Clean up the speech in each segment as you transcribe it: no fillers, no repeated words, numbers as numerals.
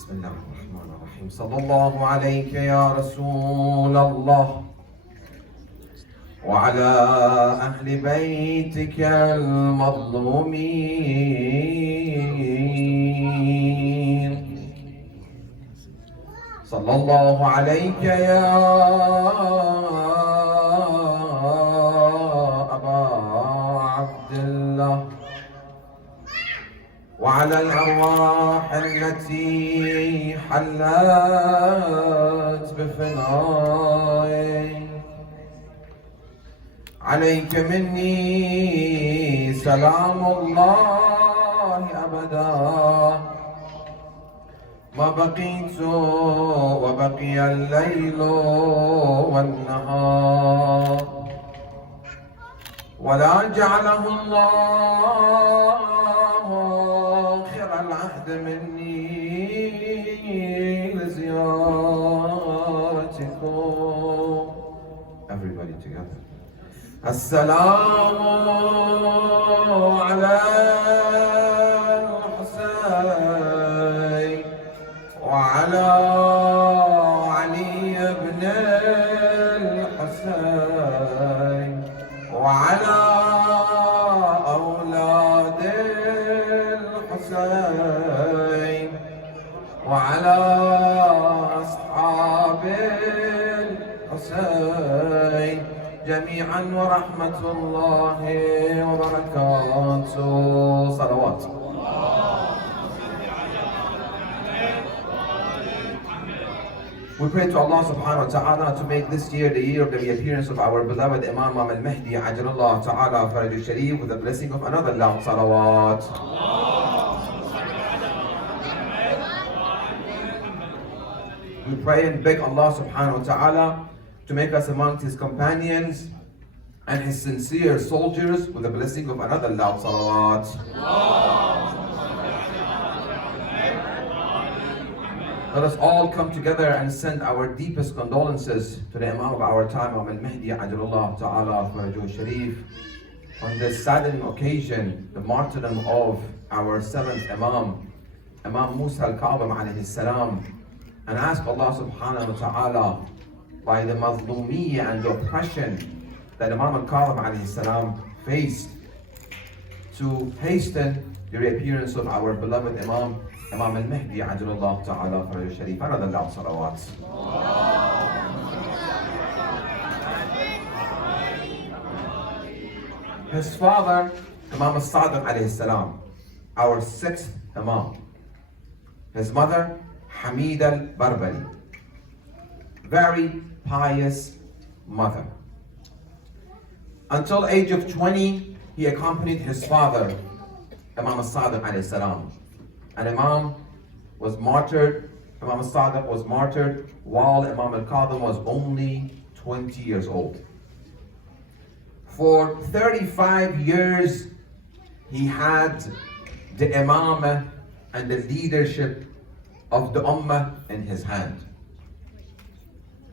بسم الله الرحمن الرحيم. صلى الله عليك يا رسول الله وعلى أهل بيتك المظلومين. صلى الله عليك يا أبا عبد الله وعلى الأرواح التي حلت بفنائك. عليك مني سلام الله أبدا ما بقيت وبقي الليل والنهار، ولا جعله الله آخر العهد مني لزيارتكم. Everybody together. السلام على الحسين وعلى علي بن الحسين وعلى أولاد الحسين وعلى أصحاب الحسين جميعا ورحمة الله وبركاته. صلوات. We pray to Allah subhanahu wa ta'ala to make this year the year of the reappearance of our beloved Imam Al-Mahdi Ajlallah ta'ala Faraj Sharif with the blessing of another loud salawat. We pray and beg Allah subhanahu wa ta'ala to make us amongst his companions and his sincere soldiers with the blessing of another loud salawat. Let us all come together and send our deepest condolences to the Imam of our time, Imam Al-Mahdi Ajlallah Ta'ala Faraj Sharif, on this saddening occasion, the martyrdom of our seventh Imam, Imam Musa Al-Kadhum alayhi salam, and ask Allah subhanahu wa ta'ala by the mazlumiyya and the oppression that Imam Al-Kadhum alayhi salam faced to hasten the reappearance of our beloved Imam, Imam Al-Mahdi Ajlallah Ta'ala Faraj Sharif. Another loud salawats. His father, Imam Al-Sadiq alayhi salam, our sixth Imam. His mother, Hamid al-Barbari, very pious mother. Until age of 20, he accompanied his father, Imam al-Sadiq alayhi salam. And Imam was martyred, Imam al-Sadiq was martyred while Imam al-Kadhum was only 20 years old. For 35 years, he had the imamah and the leadership of the ummah in his hand.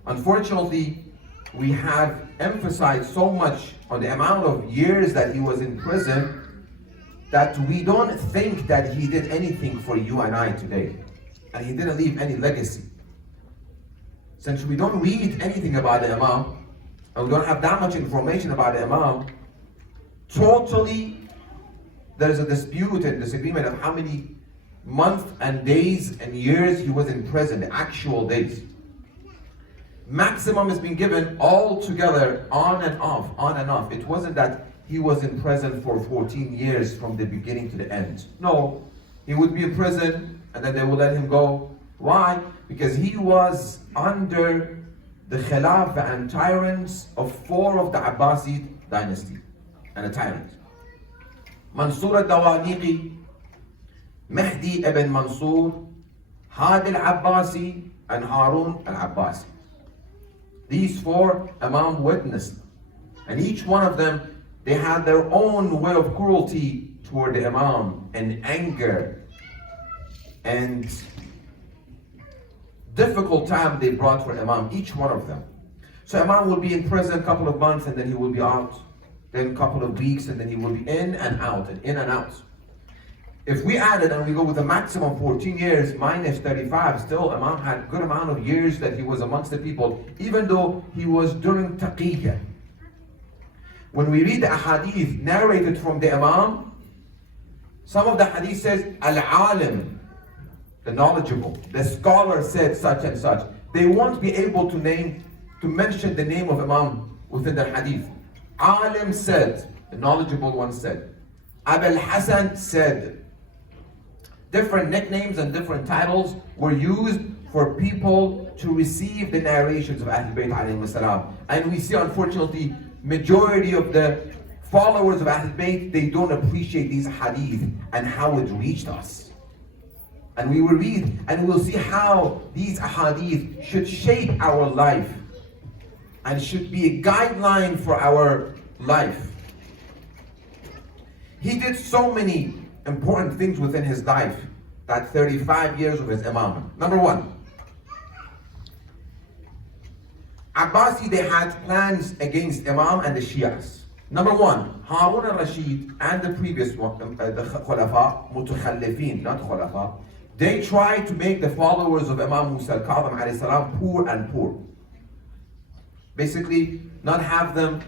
Unfortunately, we have emphasized so much on the amount of years that he was in prison that we don't think that he did anything for you and I today. And he didn't leave any legacy. Since we don't read anything about the Imam, and we don't have that much information about the Imam, totally there is a dispute and disagreement of how many months and days and years he was in prison, the actual days. Maximum has been given all together, on and off, on and off. It wasn't that he was in prison for 14 years from the beginning to the end. No, he would be in prison and then they would let him go. Why? Because he was under the Khilafah and tyrants of 4 of the Abbasid dynasty and a tyrant. Mansur al-Dawaniqi, Mahdi ibn Mansur, Hadi al-Abbasi, and Harun al-Abbasi. These 4 Imam witnessed, and each one of them, they had their own way of cruelty toward the Imam and anger and difficult time they brought for Imam, each one of them. So Imam will be in prison a couple of months and then he will be out, then a couple of weeks and then he will be in and out and in and out. If we added and we go with a maximum 14 years minus 35, still Imam had a good amount of years that he was amongst the people, even though he was during taqiyya. When we read the ahadith narrated from the Imam, some of the hadith says, Al-Alim, the knowledgeable, the scholar said such and such. They won't be able to mention the name of Imam within the hadith. Alim said, the knowledgeable one said. Abul Hasan said. Different nicknames and different titles were used for people to receive the narrations of Ahlul Bayt alayhim salam. And we see, unfortunately, majority of the followers of Ahlul Bayt, they don't appreciate these hadith and how it reached us. And we will read and we'll see how these hadith should shape our life and should be a guideline for our life. He did so many important things within his life, that 35 years of his Imam. Number one, Abbasi, they had plans against Imam and the Shias. Number one, Harun al-Rashid and the previous one, the Khulafa, Mutakhallifin, not Khulafa, they tried to make the followers of Imam Musa al-Kadhum alayhi salam poor and poor. Basically, not have them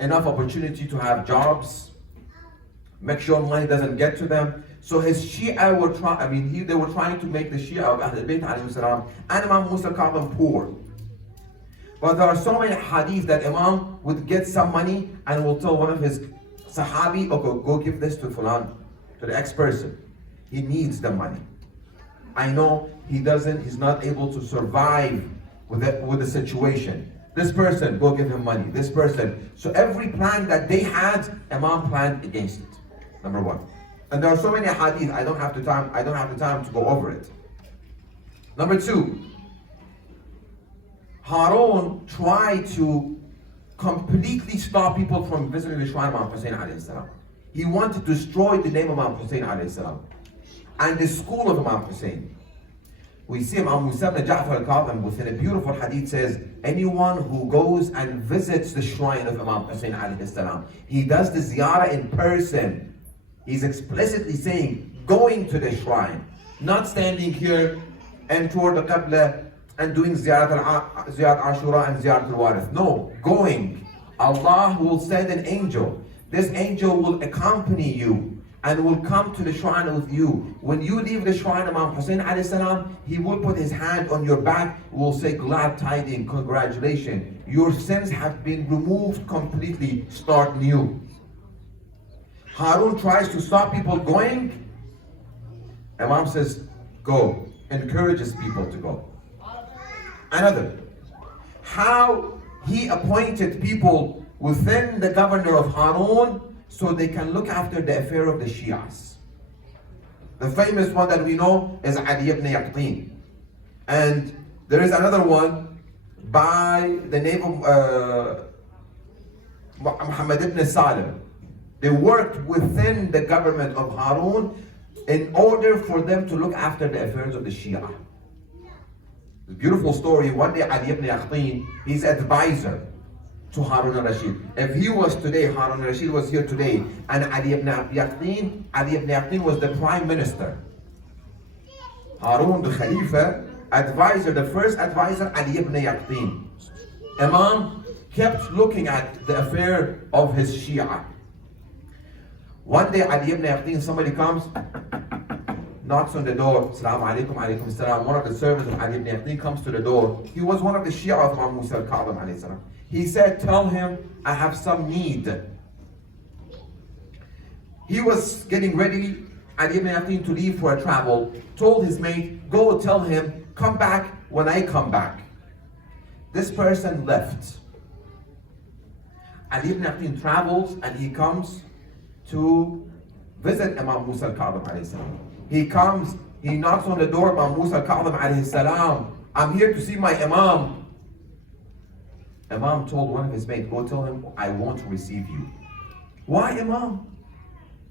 enough opportunity to have jobs, make sure money doesn't get to them. So his Shia were they were trying to make the Shia of Ahlul Bayt alayhi salam and Imam Musa al-Kadhum poor. But there are so many hadith that Imam would get some money and will tell one of his Sahabi, okay, go give this to Fulan, to the X person. He needs the money. I know he's not able to survive with the situation. This person, go give him money. This person. So every plan that they had, Imam planned against it. Number one. And there are so many hadith, I don't have the time to go over it. Number two, Harun tried to completely stop people from visiting the shrine of Imam Hussein alayhi salam. He wanted to destroy the name of Imam Hussein alayhi salam and the school of Imam Hussein. We see Imam Musa ibn Ja'far al-Kadhim within a beautiful hadith says, anyone who goes and visits the shrine of Imam Hussein alayhi salam, he does the ziyarah in person. He's explicitly saying, going to the shrine, not standing here and toward the Qibla and doing Ziyarat Ashura and Ziyarat al-Warith. No, going. Allah will send an angel. This angel will accompany you and will come to the shrine with you. When you leave the shrine of Imam Hussein alayhi salam, he will put his hand on your back, will say, glad tidings, congratulations. Your sins have been removed completely, start new. Harun tries to stop people going. Imam says, go. Encourages people to go. Another, how he appointed people within the governor of Harun so they can look after the affair of the Shias. The famous one that we know is Ali ibn Yaqtin. And there is another one by the name of Muhammad ibn Salim. They worked within the government of Harun in order for them to look after the affairs of the Shia. The beautiful story, one day Ali ibn Yaqtin, his advisor to Harun al-Rashid. If he was today, Harun al-Rashid was here today, and Ali ibn Yaqtin was the prime minister. Harun, the Khalifa, advisor, the first advisor, Ali ibn Yaqtin. Imam kept looking at the affair of his Shia. One day Ali ibn Yaqtin, somebody comes, knocks on the door, Assalamu alaikum, alaikum salam. One of the servants of Ali ibn Yaqtin comes to the door. He was one of the Shia of Imam Musa al-Kadhim alayhi salam. He said, tell him I have some need. He was getting ready, Ali ibn Yaqtin, to leave for a travel, told his mate, go tell him, come back when I come back. This person left. Ali ibn Yaqtin travels and he comes to visit Imam Musa al-Kadhim alayhi salam. He comes, he knocks on the door of Imam Musa al-Kadhim alayhi salam. I'm here to see my Imam. Imam told one of his mates, go tell him I won't receive you. Why, Imam?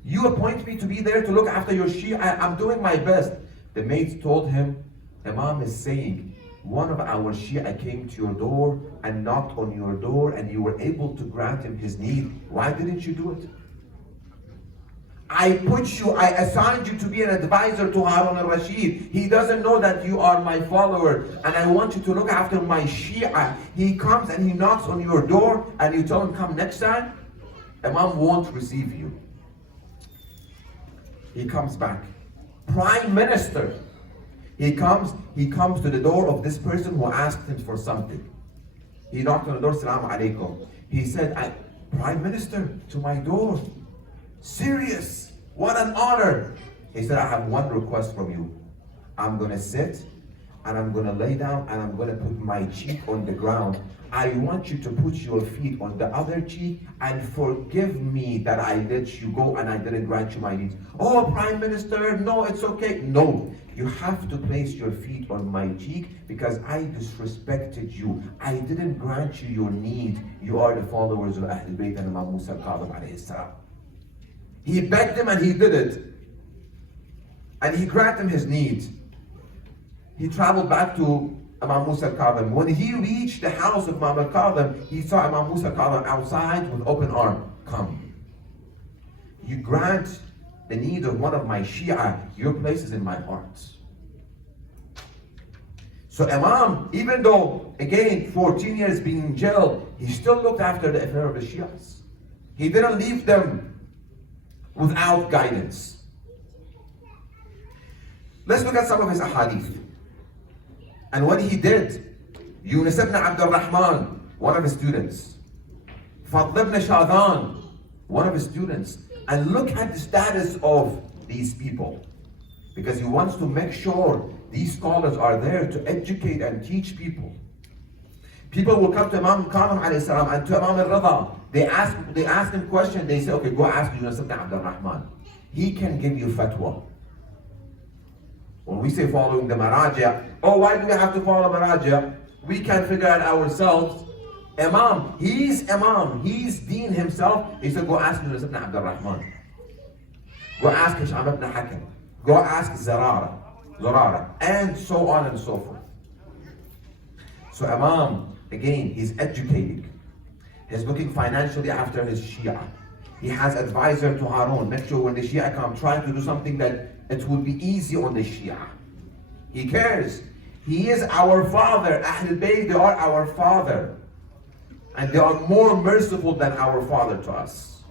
You appoint me to be there to look after your Shia. I'm doing my best. The mates told him, Imam is saying, one of our Shia came to your door and knocked on your door and you were able to grant him his need. Why didn't you do it? I assigned you to be an advisor to Harun al-Rashid. He doesn't know that you are my follower, and I want you to look after my Shia. He comes and he knocks on your door, and you tell him, come next time. Imam won't receive you. He comes back. Prime Minister. He comes to the door of this person who asked him for something. He knocked on the door, Salaam alaikum. He said, Prime Minister, to my door. Serious, what an honor. He said, I have one request from you. I'm gonna sit and I'm gonna lay down and I'm gonna put my cheek on the ground. I want you to put your feet on the other cheek and forgive me that I let you go and I didn't grant you my needs. Oh, Prime Minister, no, it's okay. No, you have to place your feet on my cheek because I disrespected you. I didn't grant you your need. You are the followers of Ahl Bayt and Imam Musa Al-Kadhum alayhi salam. He begged him and he did it. And he granted him his need. He traveled back to Imam Musa Al-Kadhum. When he reached the house of Imam Al-Kadhum, he saw Imam Musa Al-Kadhum outside with open arm. Come. You grant the need of one of my Shia, your place is in my heart. So Imam, even though, again, 14 years being in jail, he still looked after the affair of the Shias. He didn't leave them without guidance. Let's look at some of his ahadith. And what he did, Yunus ibn Abdul Rahman, one of his students, Fadl ibn Shadhan, one of his students, and look at the status of these people. Because he wants to make sure these scholars are there to educate and teach people. People will come to Imam Al-Kadhum alayhi salam and to Imam Al-Rida. They ask him questions, they say, okay, go ask Yunus ibn Abdul Rahman. He can give you fatwa. When we say following the Maraja, oh, why do we have to follow Maraja? We can figure it ourselves. Imam, he's Deen himself. He said, go ask Yunus ibn Abdul Rahman. Go ask Hisham ibn Hakim. Go ask Zurara, and so on and so forth. So Imam, again, he's educating. He's looking financially after his Shia. He has advisor to Harun. Make sure when the Shia come, try to do something that it will be easy on the Shia. He cares. He is our father. Ahl Bayt, they are our father. And they are more merciful than our father to us.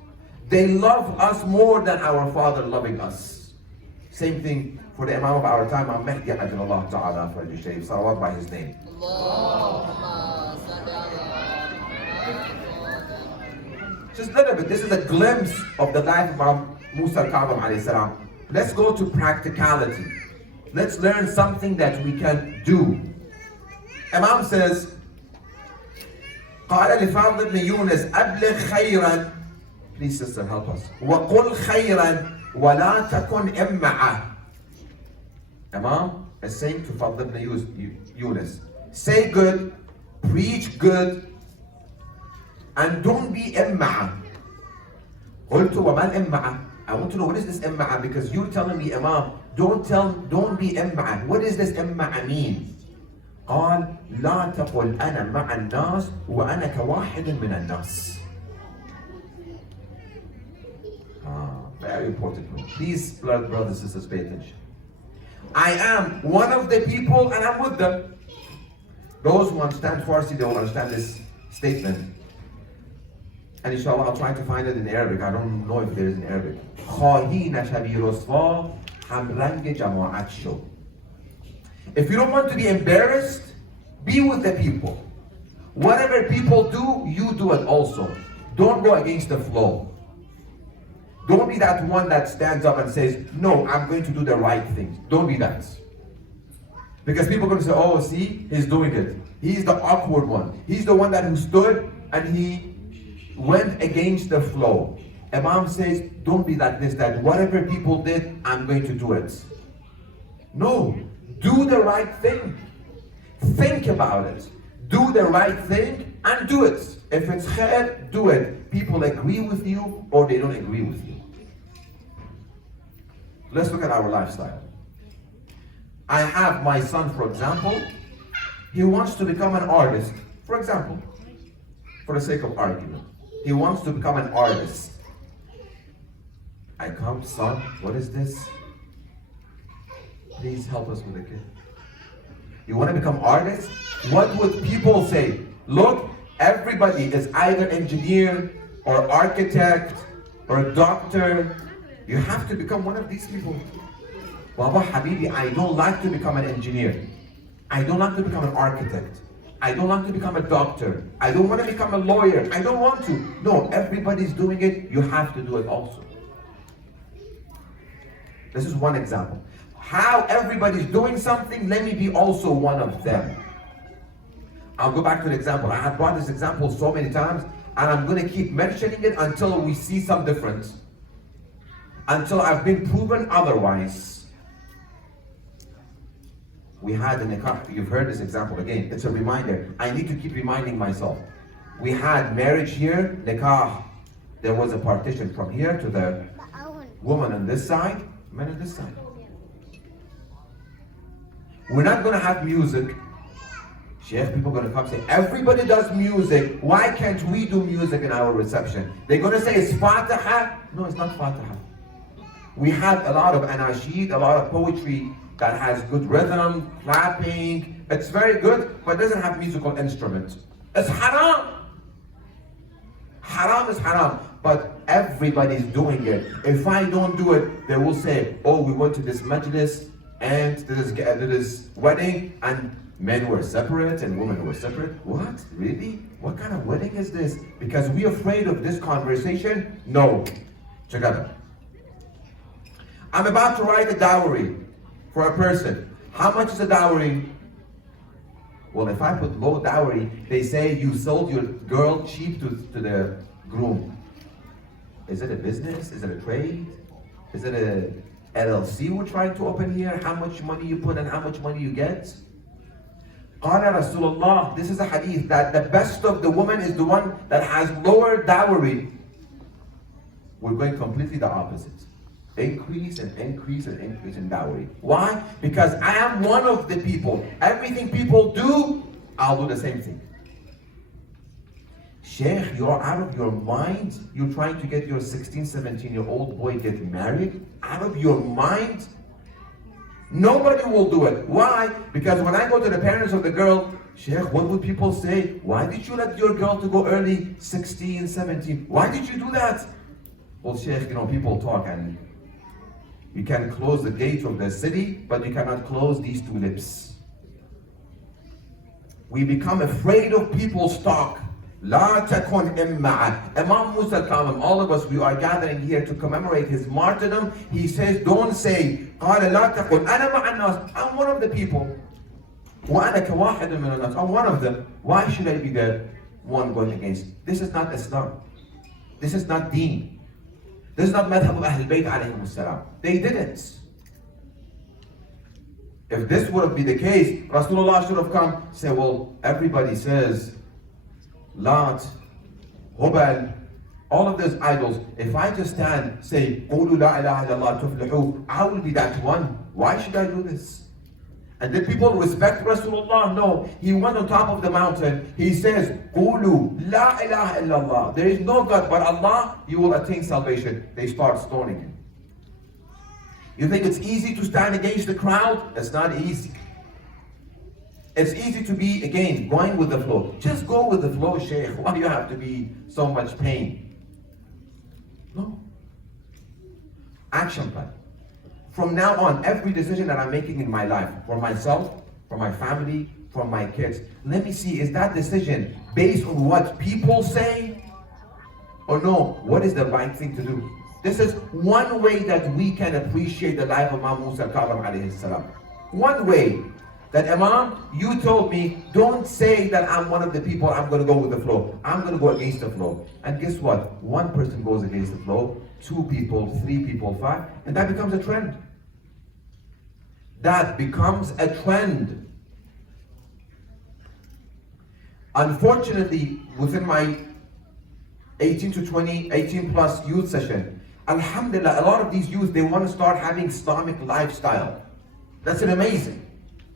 They love us more than our father loving us. Same thing for the Imam of our time, Imam Mahdi Ajjallahu Ta'ala Faraj Sharif. Salawat by his name. Just a little bit. This is a glimpse of the life of Imam Musa Al-Kadhum alayhi salam. Let's go to practicality. Let's learn something that we can do. Imam says, قال لفاضل بن يونس أبلغ خيرا. Please sister, help us. وقل خيرا ولا تكن إمعة. Imam is saying to Fadl ibn Yunus, say good, preach good, and don't be إمعة. قلت وما الإمعة? I want to know what is this إمعة, because you're telling me, Imam, don't be إمعة. What does this إمعة mean? قال لا تقل أنا مع الناس وأنا كواحد من الناس. Very important one. Please, brothers and sisters, pay attention. I am one of the people and I'm with them. Those who understand Farsi, they will understand this statement. And inshallah, I'll try to find it in Arabic. I don't know if there is in Arabic. If you don't want to be embarrassed, be with the people. Whatever people do, you do it also. Don't go against the flow. Don't be that one that stands up and says, no, I'm going to do the right thing. Don't be that. Because people are going to say, oh, see, he's doing it. He's the awkward one. He's the one that who stood and he went against the flow. Imam says, don't be like this, that whatever people did, I'm going to do it. No, do the right thing. Think about it. Do the right thing and do it. If it's khair, do it. People agree with you or they don't agree with you. Let's look at our lifestyle. I have my son, for example. He wants to become an artist. For example, for the sake of argument, he wants to become an artist. I come, son, what is this? Please help us with the kid. You want to become artists? What would people say? Look, everybody is either engineer or architect or doctor. You have to become one of these people. Baba Habibi, I don't like to become an engineer. I don't like to become an architect. I don't like to become a doctor. I don't want to become a lawyer. I don't want to. No, everybody's doing it. You have to do it also. This is one example. How everybody's doing something, let me be also one of them. I'll go back to the example. I have brought this example so many times, and I'm going to keep mentioning it until we see some difference. Until I've been proven otherwise. We had a nikah. You've heard this example again. It's a reminder. I need to keep reminding myself. We had marriage here, nikah. There was a partition from here to the woman on this side, men on this side. We're not going to have music. Sheikh, people are going to come say, everybody does music. Why can't we do music in our reception? They're going to say it's Fatiha. No, it's not Fatiha. We have a lot of anashid, a lot of poetry that has good rhythm, clapping. It's very good, but doesn't have musical instruments. It's haram. Haram is haram, but everybody's doing it. If I don't do it, they will say, oh, we went to this majlis and this wedding and men were separate and women were separate. What? Really? What kind of wedding is this? Because we're afraid of this conversation? No. Together. I'm about to write a dowry for a person. How much is a dowry? Well, if I put low dowry, they say you sold your girl cheap to the groom. Is it a business? Is it a trade? Is it a LLC we're trying to open here? How much money you put and how much money you get? Qala Rasulullah, this is a hadith that the best of the woman is the one that has lower dowry. We're going completely the opposite. Increase and increase and increase in dowry. Why? Because I am one of the people. Everything people do, I'll do the same thing. Sheikh, you're out of your mind? You're trying to get your 16, 17-year-old boy get married? Out of your mind? Nobody will do it. Why? Because when I go to the parents of the girl, Sheikh, what would people say? Why did you let your girl to go early, 16, 17? Why did you do that? Well, Sheikh, people talk and you can close the gate of the city, but you cannot close these two lips. We become afraid of people's talk. La takun imma'a. Imam Musa Al-Kadhum, all of us, we are gathering here to commemorate his martyrdom. He says, don't say, قال لا تقل أنا مع الناس. I'm one of the people. وأنا كواحد من الناس. I'm one of them. Why should I be the one going against? This is not Islam. This is not Deen. This is not madhab of Ahl Bayt alayhim salam. They didn't. If this would be the case, Rasulullah should have come and say, well, everybody says, Lat, Hubal, all of those idols. If I just stand, say, Qulu la ilaha illallah tuflihu, I will be that one. Why should I do this? And did people respect Rasulullah? No. He went on top of the mountain. He says, Qulu la ilaha illallah. There is no God but Allah. You will attain salvation. They start stoning him. You think it's easy to stand against the crowd? It's not easy. It's easy to be, again, going with the flow. Just go with the flow, Shaykh. Why do you have to be so much pain? No. Action plan. From now on, every decision that I'm making in my life, for myself, for my family, for my kids, let me see, is that decision based on what people say? Or no, what is the right thing to do? This is one way that we can appreciate the life of Imam Musa Al-Kadhum alayhi salam. One way that, Imam, you told me, don't say that I'm one of the people, I'm going to go with the flow. I'm going to go against the flow. And guess what? One person goes against the flow, 2 people, 3 people, 5, and that becomes a trend. That becomes a trend. Unfortunately, within my 18 to 20, 18 plus youth session, alhamdulillah, a lot of these youth, they want to start having Islamic lifestyle. That's an amazing.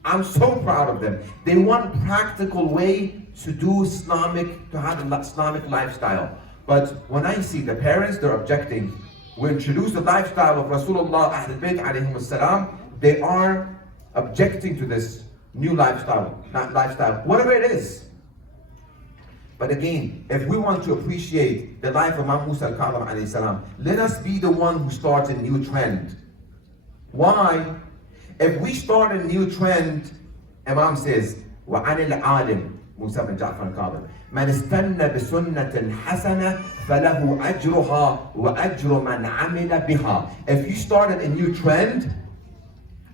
I'm so proud of them. They want practical way to do to have an Islamic lifestyle. But when I see the parents, they're objecting. we introduce the lifestyle of Rasulullah Ahlul Bayt alayhim salam, they are objecting to this new lifestyle, not lifestyle, whatever it is. But again, if we want to appreciate the life of Imam Musa al-Kadhum alayhi salam, let us be the one who starts a new trend. Why? If we start a new trend, Imam says, وَعَنِ الْعَالِمِ Musa bin Ja'far al-Kadhim مَنْ اسْتَنَّ بِسُنَّةٍ حَسَنَةٍ فَلَهُ أَجْرُهَا وَأَجْرُ مَنْ عَمِلَ بِهَا. If you started a new trend,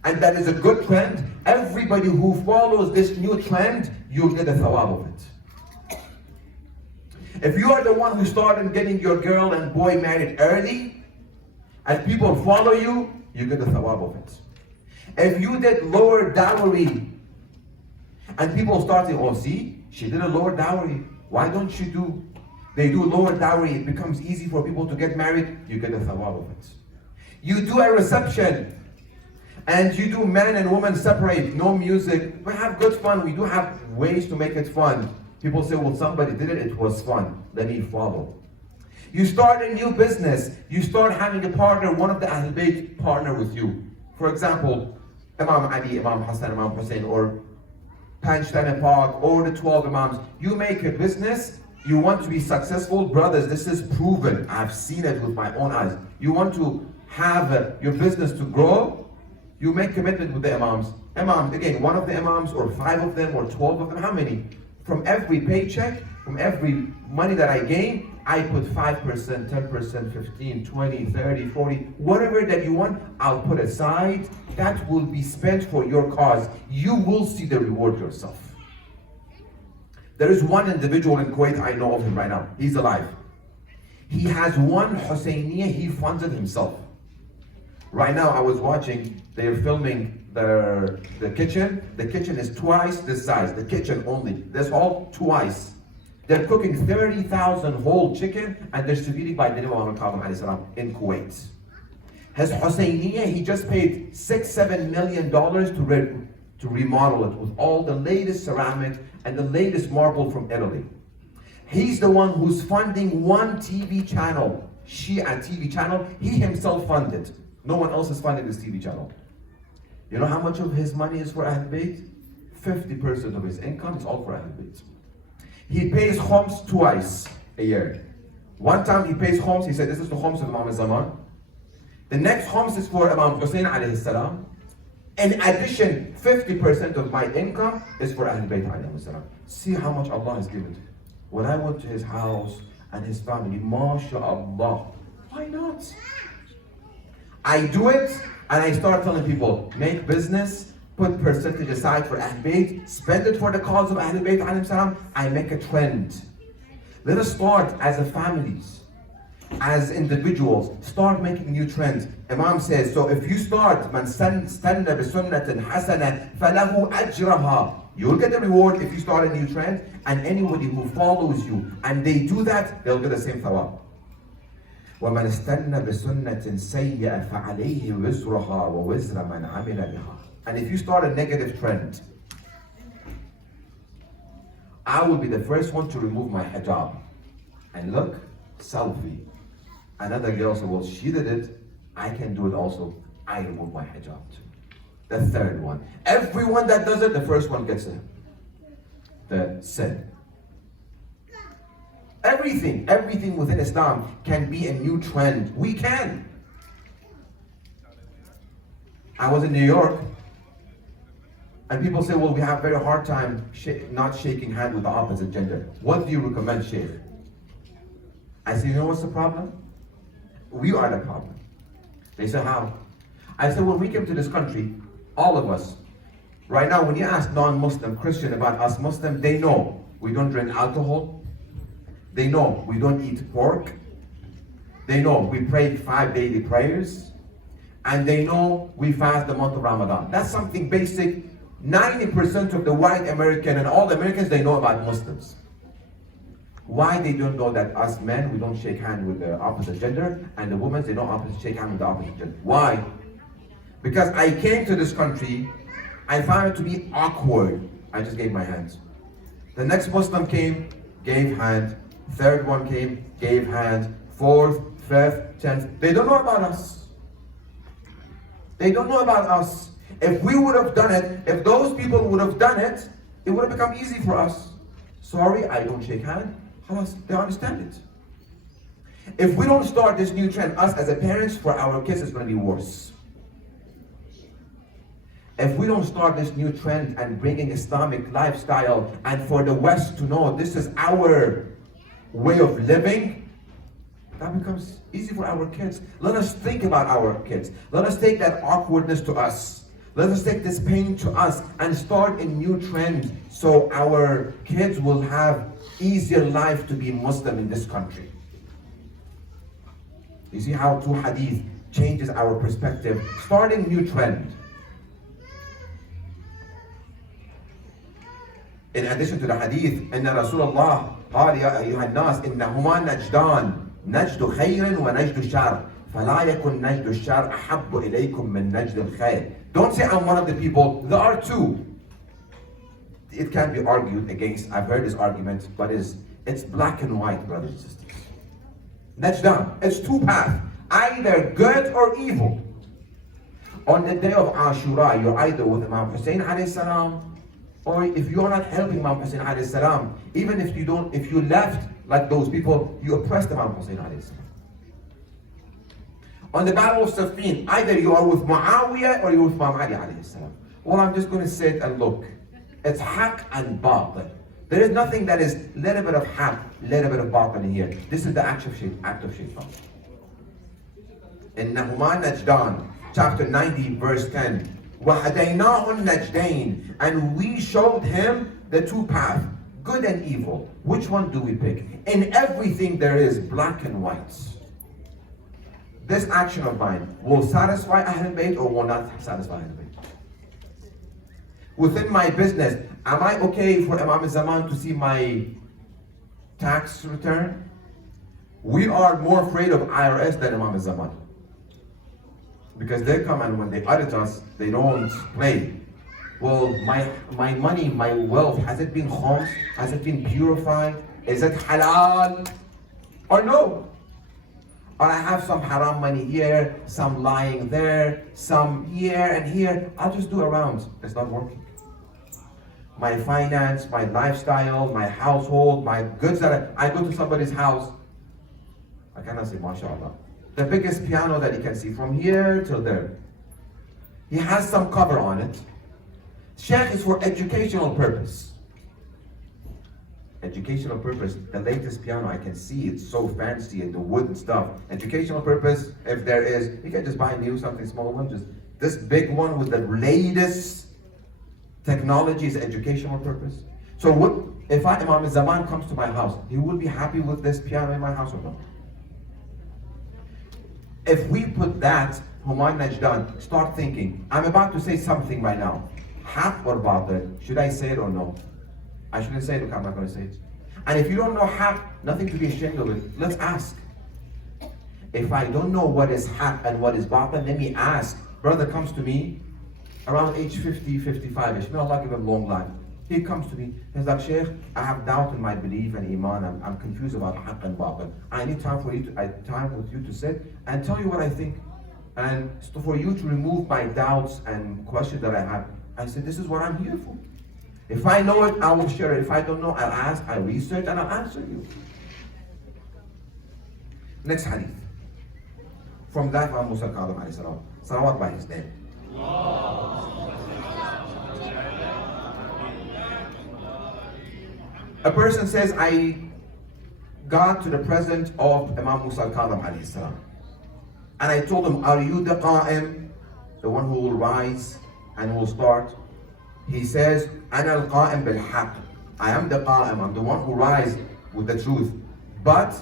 and that is a good trend, everybody who follows this new trend, you'll get a thawab of it. If you are the one who started getting your girl and boy married early, and people follow you, you get the thawab of it. If you did lower dowry, and people started, oh see, she did a lower dowry, why don't you do? They do lower dowry, it becomes easy for people to get married, you get the thawab of it. You do a reception, and you do men and women separate, no music, we have good fun, we do have ways to make it fun. People say, well, somebody did it, it was fun, let me follow. You start a new business, you start having a partner, one of the Ahlul Bayt partner with you. For example, Imam Ali, Imam Hassan, Imam Hussein, or Panchtan Park, or the 12 Imams. You make a business, you want to be successful, brothers, this is proven. I've seen it with my own eyes. You want to have your business to grow, you make commitment with the Imams. Imams, again, one of the Imams, or 5 of them, or 12 of them, how many? From every paycheck, from every money that I gain, I put 5%, 10%, 15, 20, 30, 40, whatever that you want, I'll put aside. That will be spent for your cause. You will see the reward yourself. There is one individual in Kuwait, I know of him right now. He's alive. He has one Husseiniya he funded himself. Right now I was watching, they're filming the kitchen. The kitchen is twice this size, the kitchen only. That's all twice. They're cooking 30,000 whole chicken and distributing by the Imam Al-Kadhum in Kuwait. His Husseiniya, he just paid $6-7 million to remodel it with all the latest ceramic and the latest marble from Italy. He's the one who's funding one TV channel, Shia TV channel. He himself funded. No one else is funding this TV channel. You know how much of his money is for Ahlul Bayt? 50% of his income is all for Ahlul Bayt. He pays khums twice a year. One time he pays khums, he said, this is the khums of Imam al-Zaman. The next khums is for Imam Hussein alayhi salam. In addition, 50% of my income is for Ahlul Bayt alayhi salam. See how much Allah has given. When I went to his house and his family, MashaAllah, why not? I do it and I start telling people, make business, put percentage aside for Ahlul Bayt, spend it for the cause of Ahlul Bayt alayhi salam. I make a trend. Let us start as a families, as individuals, start making new trends. Imam says, so if you start, man stanna bi sunnatin hasana falahu ajraha. You'll get the reward if you start a new trend, and anybody who follows you and they do that, they'll get the same thawab. وَمَنْ اسْتَنَّ بِسُنَّةٍ سَيِّئَةٍ فَعَلَيْهِ وِزْرُهَا وَوِزْرَ مَنْ عَمِلَ بِهَا. And if you start a negative trend, I will be the first one to remove my hijab. And look, selfie. Another girl said, well, she did it, I can do it also. I remove my hijab too. The third one. Everyone that does it, the first one gets it. The sin. Everything within Islam can be a new trend. We can. I was in New York, and people say, well, we have a very hard time not shaking hands with the opposite gender. What do you recommend, Sheikh? I say, you know what's the problem? We are the problem. They say, how? I said, when we came to this country, all of us, right now, when you ask non-Muslim, Christian about us Muslim, they know we don't drink alcohol. They know we don't eat pork. They know we pray 5 daily prayers. And they know we fast the month of Ramadan. That's something basic. 90% of the white American and all the Americans, they know about Muslims. Why they don't know that us men, we don't shake hands with the opposite gender, and the women, they don't shake hands with the opposite gender. Why? Because I came to this country, I found it to be awkward. I just gave my hands. The next Muslim came, gave hand. Third one came, gave hand. Fourth, 5th, 10th. They don't know about us. They don't know about us. If we would have done it, if those people would have done it, it would have become easy for us. Sorry, I don't shake hands. They understand it. If we don't start this new trend, us as a parents, for our kids, it's going to be worse. If we don't start this new trend and bringing Islamic lifestyle and for the West to know this is our way of living, that becomes easy for our kids. Let us think about our kids. Let us take that awkwardness to us. Let us take this pain to us and start a new trend so our kids will have easier life to be Muslim in this country. You see how two hadith changes our perspective. Starting new trend. In addition to the hadith, إن رسول الله قال يا أيها الناس إنهما نجدان نجد خير ونجد شر فلا يكن نجد الشر أحب إليكم من نجد الخير. Don't say I'm one of the people. There are two. It can be argued against. I've heard this argument, but it's black and white, brothers and sisters. Najdan, it's two paths, either good or evil. On the day of Ashura, you're either with Imam Hussein alayhi salam, or if you're not helping Imam Hussein alayhi salam, even if you left like those people, you oppressed Imam Hussein alayhi salam. On the battle of Siffin, either you are with Muawiyah or you're with Imam Ali alayhi salam. Well, I'm just going to sit and look. It's haqq and batil. There is nothing that is little bit of haqq, little bit of batil in here. This is the act of shaitan. إنهما نجدان, chapter 90, verse 10. وَهَدَيْنَاهُ النَّجْدَيْنِ, and we showed him the two paths, good and evil. Which one do we pick? In everything there is black and white. This action of mine will satisfy Ahlul Bayt or will not satisfy Ahlul Bayt. Within my business, am I okay for Imam Zaman to see my tax return? We are more afraid of IRS than Imam Zaman. Because they come and when they audit us, they don't play. Well, my money, my wealth, has it been khams? Has it been purified? Is it halal? Or no? Or I have some haram money here, some lying there, some here and here. I'll just do around. It's not working. My finance, my lifestyle, my household, my goods that I go to somebody's house. I cannot say mashallah. The biggest piano that you can see from here till there. He has some cover on it. Sheikh is for educational purpose. Educational purpose. The latest piano, I can see it's so fancy and the wood and stuff. Educational purpose, if there is, you can just buy new something small one. Just this big one with the latest technology is educational purpose. So what if Imam Zaman comes to my house? He will be happy with this piano in my house or not? If we put that, Human Najdan, start thinking, I'm about to say something right now. Haq or batil? Should I say it or no? I shouldn't say it, look, I'm not going to say it. And if you don't know haq, nothing to be ashamed of it. Let's ask. If I don't know what is haq and what is batil, let me ask. Brother comes to me around age 50, 55-ish. May Allah give him long life. He comes to me, he's like, Sheikh, I have doubt in my belief and iman. I'm confused about haqq and batil. I need time with you to sit and tell you what I think. And for you to remove my doubts and questions that I have. I said, this is what I'm here for. If I know it, I will share it. If I don't know, I'll ask, I'll research, and I'll answer you. Next hadith. From that, Imam Musa al-Kadhum alayhi salam. Salawat by his name. A person says, I got to the presence of Imam Musa al-Kadhum alayhi salam. And I told him, are you the qa'im? The one who will rise and will start? He says, أنا القائم بالحق. I am the qa'im, I'm the one who rises with the truth. But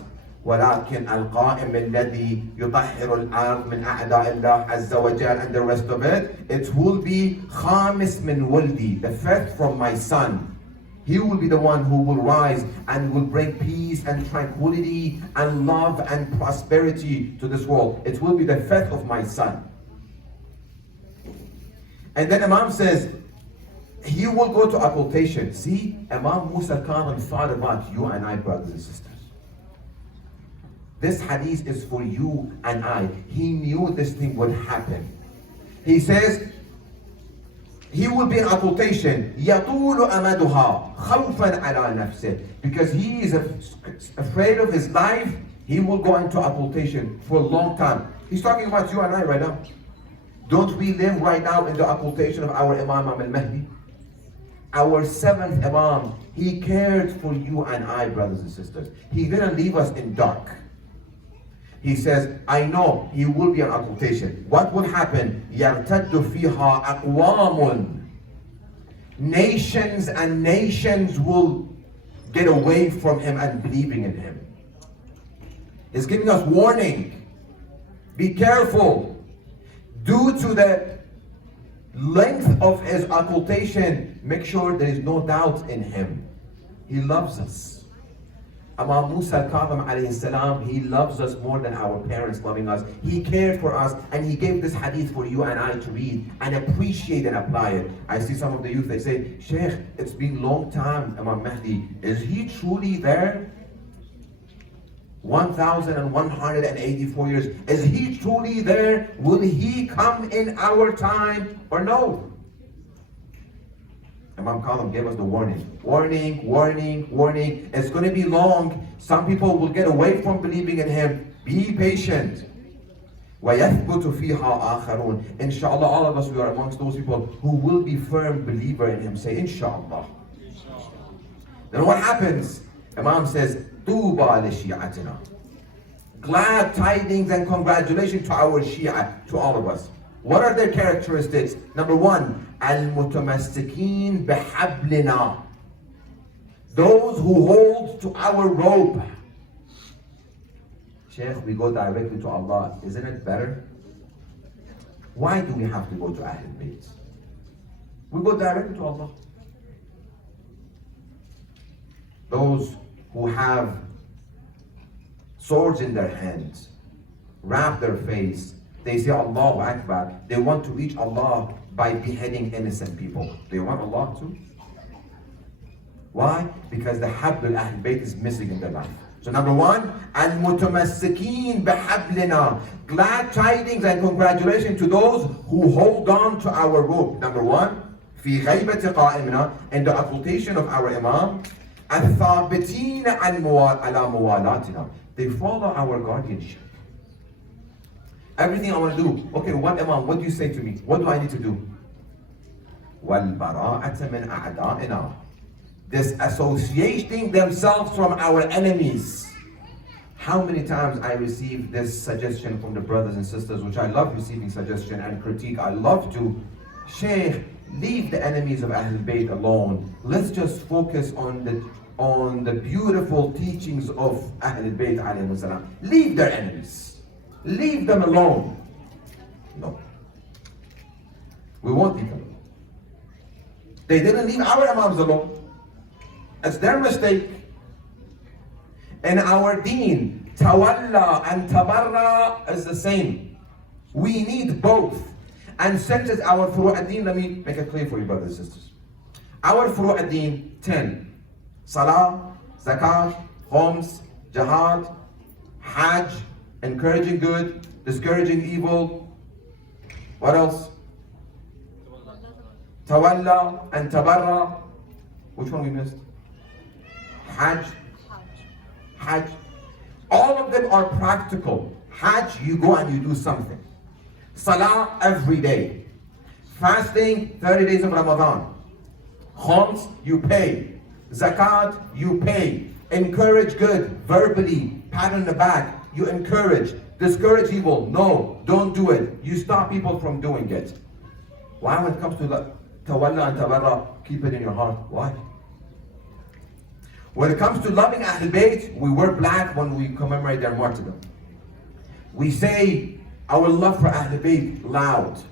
ولكن القائم الذي يطهر الأرض من أعداء الله عز وجل, and the rest of it, it will be خامس من ولدي, the fifth from my son. He will be the one who will rise and will bring peace and tranquility and love and prosperity to this world. It will be the fifth of my son. And then Imam says, he will go to occultation. See, Imam Musa al-Kadhum thought about you and I, brothers and sisters. This hadith is for you and I. He knew this thing would happen. He says, he will be in occultation. يَطُولُ أَمَدُهَا خَوْفًا عَلَى نَفْسِهِ. Because he is afraid of his life, he will go into occultation for a long time. He's talking about you and I right now. Don't we live right now in the occultation of our Imam al-Mahdi? Our seventh Imam, he cared for you and I, brothers and sisters. He didn't leave us in dark. He says, I know he will be an occultation. What will happen? يَرْتَدُّ فِيهَا أَقْوَامٌ. Nations and nations will get away from him and believing in him. He's giving us warning. Be careful. Due to the length of his occultation, make sure there is no doubt in him. He loves us. Imam Musa Al-Kadhum alayhi salam, he loves us more than our parents loving us. He cared for us, and he gave this hadith for you and I to read and appreciate and apply it. I see some of the youth, they say, Sheikh, it's been a long time, Imam Mahdi. Is he truly there? 1,184 years. Is he truly there? Will he come in our time or no? Imam Kadhum gave us the warning. Warning, warning, warning. It's going to be long. Some people will get away from believing in him. Be patient. وَيَثْبُتُ فِيهَا آخَرُونَ. Inshallah, all of us, we are amongst those people who will be firm believer in him. Say, Inshallah. Then what happens? Imam says, طُوبَى لِشِيعَتِنَا. Glad tidings and congratulations to our Shia, to all of us. What are their characteristics? Number one, al-mutamassikin bihablina. Those who hold to our rope. Sheikh, we go directly to Allah. Isn't it better? Why do we have to go to Ahlul Bayt? We go directly to Allah. Those who have swords in their hands, wrap their face, they say Allahu Akbar. They want to reach Allah by beheading innocent people. They want Allah too. Why? Because the Hablul Ahl Bayt is missing in their life. So number one, al-mutamassikin bihablina. Glad tidings and congratulations to those who hold on to our rope. Number one, fi ghaybati qa'imna, in the occultation of our Imam, al-thabitin ala muwalatina. They follow our guardianship. Everything I want to do. Okay, what Imam, what do you say to me? What do I need to do? وَالْبَرَاءَةَ مِنْ أَعْدَائِنَا. Disassociating themselves from our enemies. How many times I receive this suggestion from the brothers and sisters, which I love receiving suggestion and critique. I love to. Sheikh, leave the enemies of Ahlul Bayt alone. Let's just focus on the beautiful teachings of Ahlul Bayt alayhi salam. Leave their enemies. Leave them alone. No. We won't leave them alone. They didn't leave our Imams alone. It's their mistake. In our deen, tawalla and tabarra is the same. We need both. And since it's our furu' ad-din, let me make it clear for you, brothers and sisters. Our furu' ad-din, 10. Salah, zakat, khums, jihad, hajj, encouraging good, discouraging evil. What else? Tawalla and tabarra. Which one we missed? Hajj. Hajj. All of them are practical. Hajj, you go and you do something. Salah, every day. Fasting, 30 days of Ramadan. Khums, you pay. Zakat, you pay. Encourage good, verbally, pat on the back. You encourage. Discourage evil. No, don't do it. You stop people from doing it. Why, when it comes to tawalla and tabarra, keep it in your heart? Why? When it comes to loving Ahlul Bayt, we wear black when we commemorate their martyrdom. We say our love for Ahlul Bayt loud.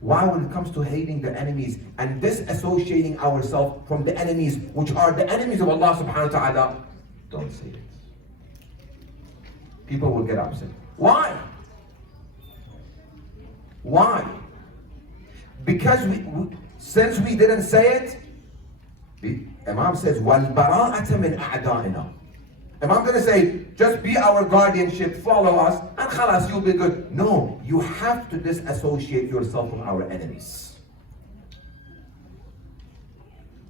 Why, when it comes to hating the enemies and disassociating ourselves from the enemies, which are the enemies of Allah subhanahu wa ta'ala, don't say it. People will get upset. Why? Why? Because since we didn't say it, the Imam says, وَالْبَرَاءَةَ مِنْ أَعْدَائِنَا. Imam didn't say, just be our guardianship, follow us, and khalas, you'll be good. No, you have to disassociate yourself from our enemies.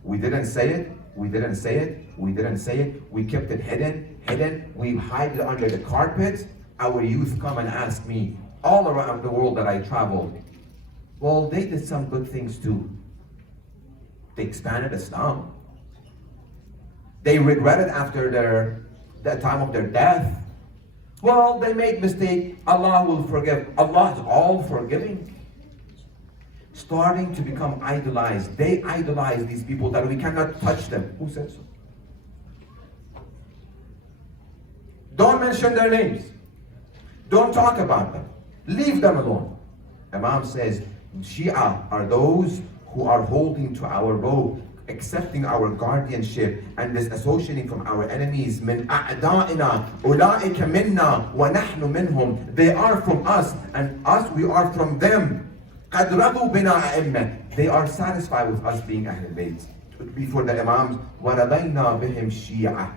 We didn't say it, we didn't say it, we didn't say it, we kept it hidden, we hide it under the carpet. Our youth come and ask me, all around the world that I traveled, well, they did some good things too. They expanded Islam. They regretted after the time of their death. Well, they made mistake. Allah will forgive. Allah is all forgiving. Starting to become idolized. They idolize these people that we cannot touch them. Who said so? Don't mention their names. Don't talk about them. Leave them alone. Imam says, Shia are those who are holding to our rope, accepting our guardianship and disassociating from our enemies. Min a'da'ina ulaika minna wa nahnu minhum. They are from us and us we are from them. قَدْ رَضُوا بِنَا أَئِمَّةً. They are satisfied with us being Ahlul Bayt. Before the Imams, وَرَضَيْنَا بِهِمْ شِيعَةً.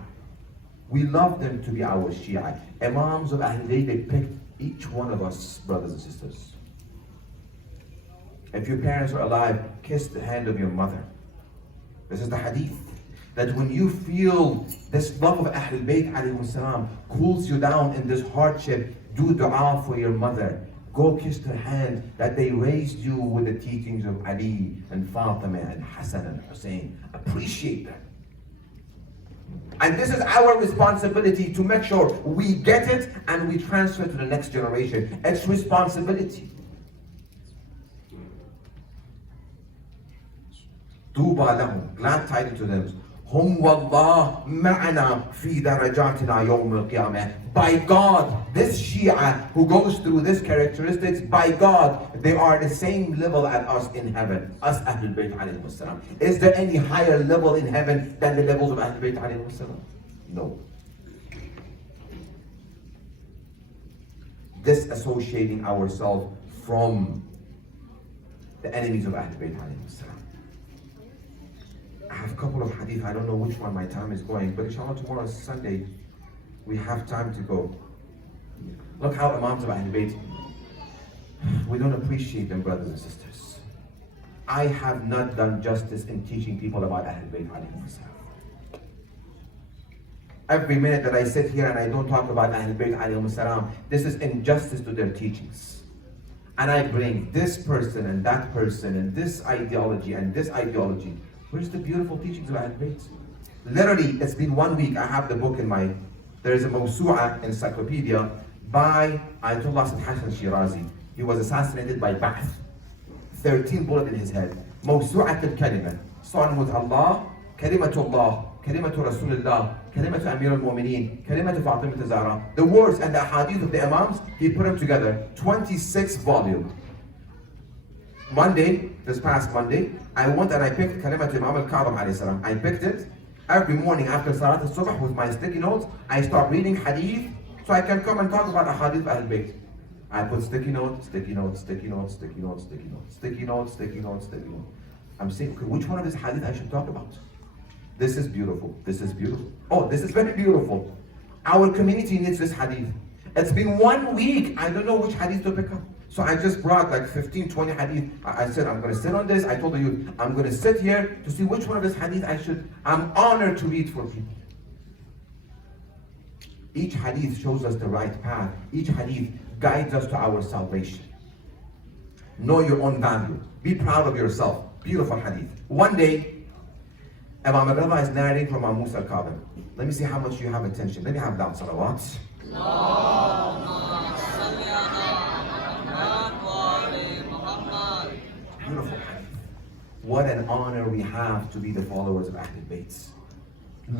We love them to be our Shia. Imams of Ahlul Bayt, they picked each one of us, brothers and sisters. If your parents are alive, kiss the hand of your mother. This is the hadith. That when you feel this love of Ahlul Bayt alayhi salam cools you down in this hardship, do dua for your mother. Go kiss their hand that they raised you with the teachings of Ali and Fatima and Hassan and Hussein. Appreciate them. And this is our responsibility to make sure we get it and we transfer to the next generation. It's responsibility. Tuba lahum, glad tidings to them. Hum wallah ma'ana fi darajatina yawm al-qiyamah. By God, this Shia who goes through these characteristics, by God, they are the same level as us in heaven. Us Ahlul Bayt alayhi salam. Is there any higher level in heaven than the levels of Ahlul Bayt alayhi salam? No. Disassociating ourselves from the enemies of Ahlul Bayt alayhi salam. I have a couple of hadith, I don't know which one my time is going, but inshallah tomorrow is Sunday, we have time to go. Look how Imams of Ahlul Bayt, we don't appreciate them, brothers and sisters. I have not done justice in teaching people about Ahlul Bayt alayhi salam. Every minute that I sit here and I don't talk about Ahlul Bayt alayhi salam, this is injustice to their teachings. And I bring this person and that person and this ideology and this ideology. Where's the beautiful teachings of Ahlul Bayt? Literally, it's been 1 week. I have the book in my. There is a Mawsu'a encyclopedia by Ayatollah Sayyid Hassan Shirazi. He was assassinated by Ba'ath. 13 bullets in his head. Mawsu'at al-Kalima. Starting with Allah, Kalimatullah, Kalimatu Rasulullah, Kalimatu Amir al-Mu'mineen, Kalimatu Fatimah Zahra. The words and the hadith of the Imams, he put them together. 26 volumes. Monday, this past Monday, I went and I picked Kalimat Imam Al-Kadhum alayhi salam. I picked it every morning after Salat al-Subh with my sticky notes. I start reading hadith so I can come and talk about a hadith of Ahlul Bayt. I put sticky notes, sticky notes, sticky notes, sticky notes, sticky notes, sticky notes, sticky notes, sticky notes. I'm saying, okay, which one of this hadith I should talk about? This is beautiful. This is beautiful. Oh, this is very beautiful. Our community needs this hadith. It's been 1 week. I don't know which hadith to pick up. So I just brought like 15, 20 hadith. I said, I'm going to sit on this. I told the youth, I'm going to sit here to see which one of this hadith I'm honored to read for people. Each hadith shows us the right path. Each hadith guides us to our salvation. Know your own value. Be proud of yourself. Beautiful hadith. One day, Imam al-Rida is narrating from Imam Musa al-Kadhum. Let me see how much you have attention. Let me have that salawat. Beautiful hadith. What an honor we have to be the followers of Ahlul Bayt.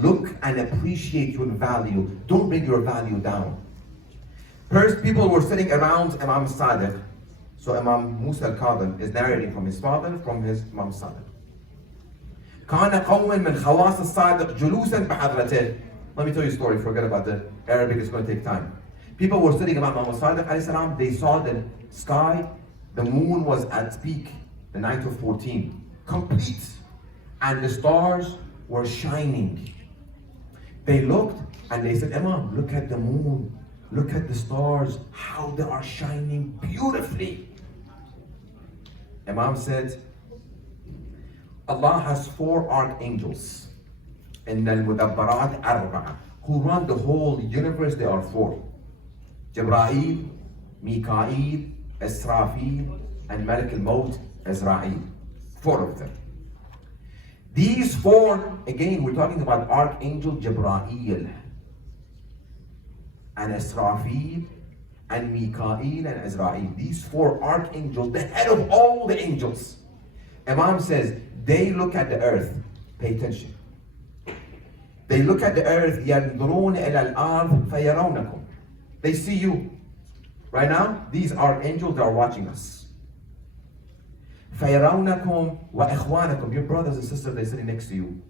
Look and appreciate your value. Don't bring your value down. First, people were sitting around Imam Sadiq. So Imam Musa al-Kadhum is narrating from his father, from his Imam Sadiq. كان قوم من خواص الصادق جلوسا بحضرته. Let me tell you a story. Forget about the Arabic. It's going to take time. People were sitting around Imam Sadiq alayhi salam. They saw the sky. The moon was at peak. The night of 14. Complete. And the stars were shining. They looked and they said, Imam, look at the moon, look at the stars, how they are shining beautifully. Imam said, Allah has 4 archangels in al-Mudabbarat Arba'a who run the whole universe. There are 4. Jibreel, Mikael, Israfil, and Malik al-Maut, Israel. 4 of them. These 4, again, we're talking about Archangel Jibreel, and Israfil, and Mikael, and Israel. These 4 archangels, the head of all the angels. Imam says, they look at the earth. Pay attention. They look at the earth. يَنْظُرُونَ إِلَى الْأَرْضِ فَيَرَوْنَكُمْ. They see you. Right now, these archangels are watching us. فَيَرَوْنَكُمْ وَإِخْوَانَكُمْ. Your brothers and sisters, they're sitting next to you.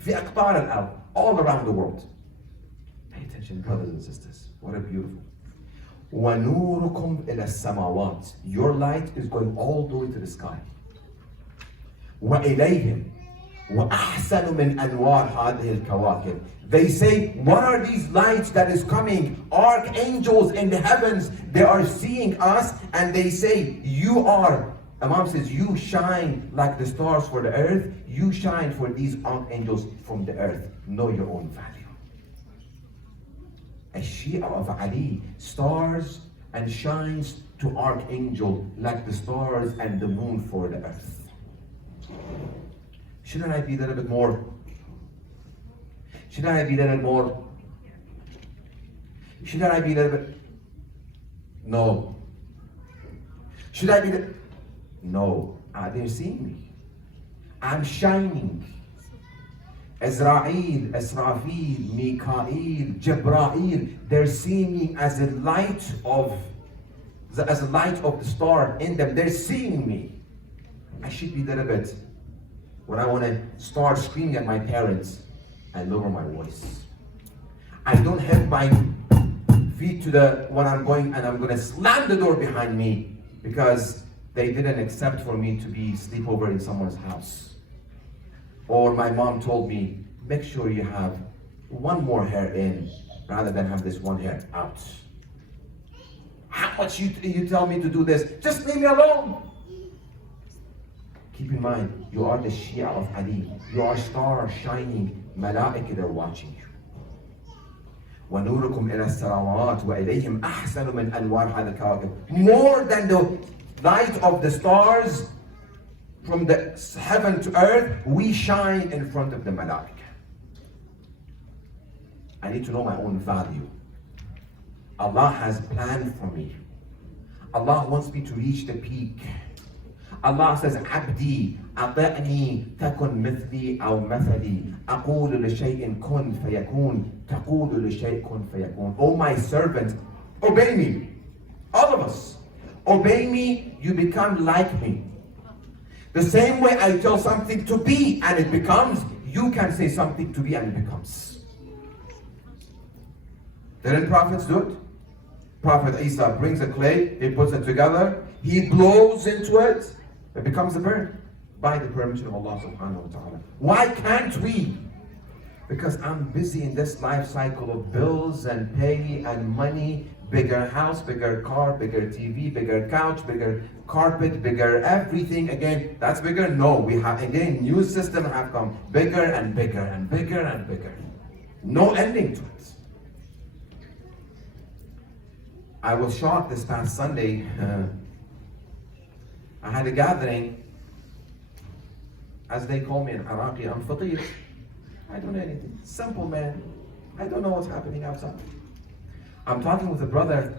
فِي أَقْطَارِ الْأَرْضِ. All around the world. Pay attention, brothers and sisters. What a beautiful. وَنُورُكُمْ إِلَى السَّمَاوَاتِ. Your light is going all the way to the sky. وَإِلَيْهِمْ وَأَحْسَنُ مِنْ أَنْوَارِ هَذِهِ الْكَوَاكِبِ. They say, what are these lights that is coming? Archangels in the heavens, they are seeing us and they say, you are, Imam says, you shine like the stars for the earth, you shine for these archangels from the earth. Know your own value. A Shia of Ali, stars and shines to archangel like the stars and the moon for the earth. Shouldn't I be a little bit more? Shouldn't I be a little more? Shouldn't I be a little bit? No. Should I be No. They're seeing me. I'm shining. Israel, Israfil, Mikael, Jibreel, they're seeing me as a light of the star in them. They're seeing me. I should be a little bit. When I want to start screaming at my parents, I lower my voice. I don't have my feet to when I'm going and I'm going to slam the door behind me because they didn't accept for me to be sleepover in someone's house. Or my mom told me, make sure you have one more hair in rather than have this one hair out. How much you tell me to do this? Just leave me alone. Keep in mind, you are the Shia of Ali. You are star shining. Malaika, they're watching you. وَنُورُكُمْ إِلَى السَّمَاوَاتِ وَإِلَيْهِمْ أَحْسَنُ مِنْ أَنْوَارِ هَذَا الْكَوَاكِبِ. More than the light of the stars from the heaven to earth, we shine in front of the Malaika. I need to know my own value. Allah has planned for me. Allah wants me to reach the peak. Allah says, عبدي أطعني تكن مثلي أو مثلي أقول لشيء كن فيكون تقول لشيء كن فيكون. Oh my servant, obey me. All of us. Obey me, you become like me. The same way I tell something to be and it becomes, you can say something to be and it becomes. Didn't prophets do it? Prophet Isa brings a clay, he puts it together, he blows into it, it becomes a bird by the permission of Allah subhanahu wa ta'ala. Why can't we? Because I'm busy in this life cycle of bills and pay and money, bigger house, bigger car, bigger TV, bigger couch, bigger carpet, bigger everything. Again, that's bigger? No, we have, again, new system have come bigger and bigger and bigger and bigger. No ending to it. I was shocked this past Sunday. I had a gathering, as they call me in Iraqi, I'm faqir. I don't know anything. Simple man. I don't know what's happening outside. I'm talking with a brother.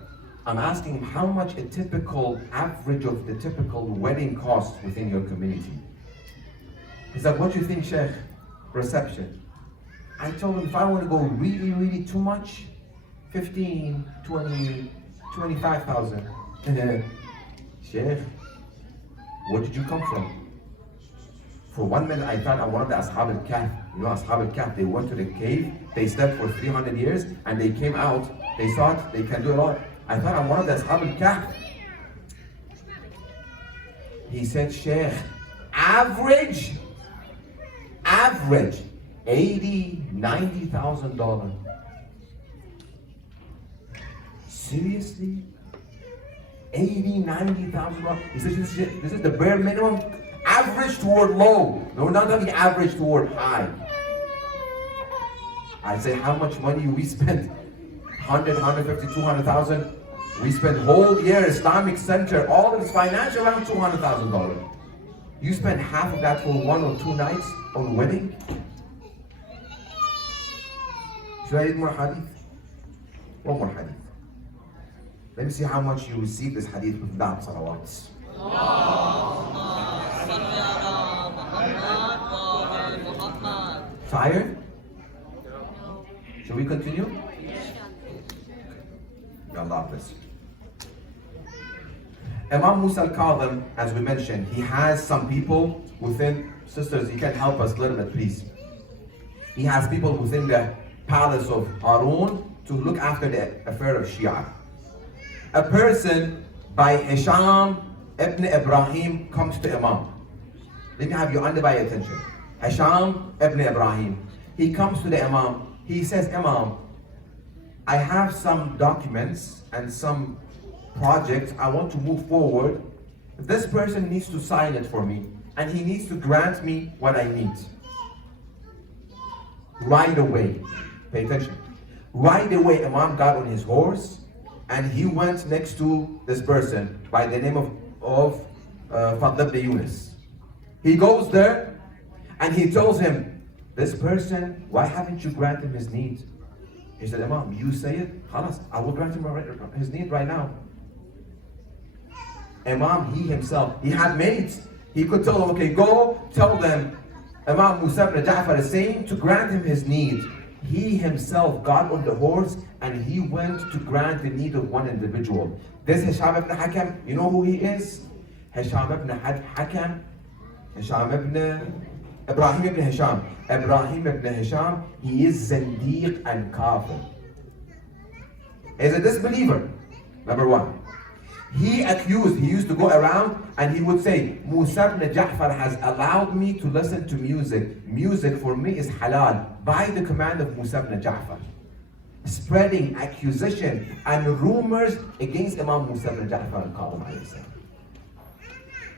I'm asking him how much a typical average of the typical wedding costs within your community. He's like, what do you think, Sheikh? Reception. I told him if I want to go really, really too much, 15, 20, 25,000. Sheikh, where did you come from? For 1 minute I thought I wanted the Ashab al-Kahf. You know Ashab al-Kahf, they went to the cave, they slept for 300 years, and they came out, they thought they can do a lot. I thought I wanted the Ashab al-Kahf. He said, Sheikh, average, $80,000, $90,000. Seriously? $80,000, $90,000? He says this is the bare minimum, average toward low. No, we're not talking average toward high. I say, how much money we spend? 100, 150, 200,000. We spend whole year Islamic Center, all of this financial around $200,000. You spend half of that for 1 or 2 nights on wedding? Should I read more hadith? One more hadith. Let me see how much you receive this hadith with that salawats. Tired? Shall we continue? Ya Allah bless you. Imam Musa Al-Kadhum, as we mentioned, he has some people within, sisters, you can help us a little bit, please. He has people within the palace of Harun to look after the affair of Shia. A person by Hisham ibn Ibrahim comes to Imam. Let me have your undivided attention. Hisham ibn Ibrahim. He comes to the Imam. He says, Imam, I have some documents and some projects I want to move forward. This person needs to sign it for me, and he needs to grant me what I need. Right away. Pay attention. Right away, Imam got on his horse and he went next to this person by the name of Fadl ibn Yunus. He goes there and he tells him, this person, why haven't you granted him his need? He said, Imam, you say it, khalas, I will grant him his need right now. Imam, he himself, he had mates. He could tell them, okay, go tell them Imam Musa ibn Ja'far is saying to grant him his need. He himself got on the horse and he went to grant the need of one individual. This Hisham ibn Hakam, you know who he is? Hisham ibn Hakam, Hisham ibn Ibrahim ibn Hisham. Ibrahim ibn Hisham, he is Zindiq and Kafir. Is a disbeliever, number one. He used to go around and he would say, Musa ibn Ja'far has allowed me to listen to music. Music for me is halal by the command of Musa ibn Ja'far. Spreading accusation and rumors against Imam Musa ibn Ja'far al-Kadhum.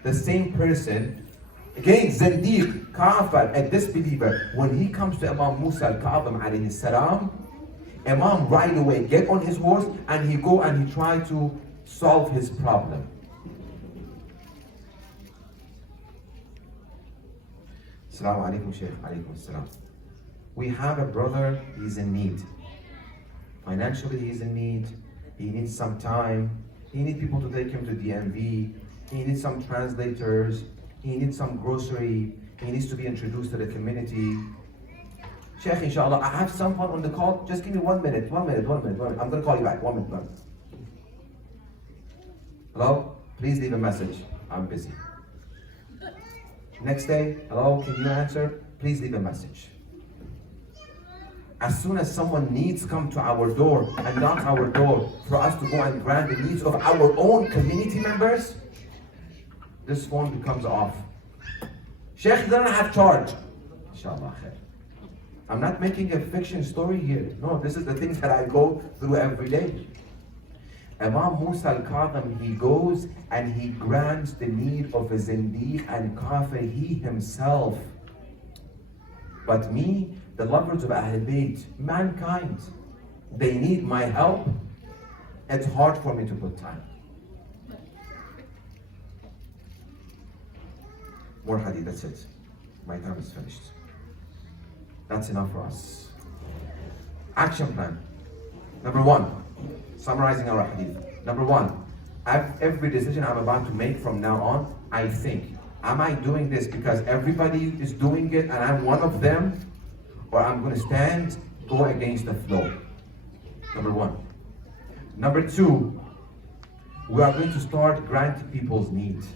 The same person, again, Zindiq, Kafir, a disbeliever, when he comes to Imam Musa al-Kadhum alayhi salam, Imam right away get on his horse and he go and he try to solve his problem. Assalamu alaikum, Shaykh. Alaikum assalam. We have a brother, he's in need. Financially, he's in need. He needs some time. He needs people to take him to DMV. He needs some translators. He needs some grocery. He needs to be introduced to the community. Shaykh, inshallah, I have someone on the call. Just give me 1 minute. I'm going to call you back. 1 minute. Hello? Please leave a message. I'm busy. Next day, hello, can you answer? Please leave a message. As soon as someone needs come to our door and knock our door for us to go and grant the needs of our own community members, this phone becomes off. Sheikh doesn't have charge. Inshallah khair. I'm not making a fiction story here. No, this is the things that I go through every day. Imam Musa al-Kadhum, he goes and he grants the need of a Zindiq and Kafir, he himself. But me, the lovers of Ahl Bayt, mankind, they need my help. It's hard for me to put time. More hadith, that's it. My time is finished. That's enough for us. Action plan. Number 1. Summarizing our hadith. Number 1, every decision I'm about to make from now on, I think, am I doing this because everybody is doing it and I'm one of them? Or I'm going to go against the flow? Number 1. Number 2, we are going to start granting people's needs.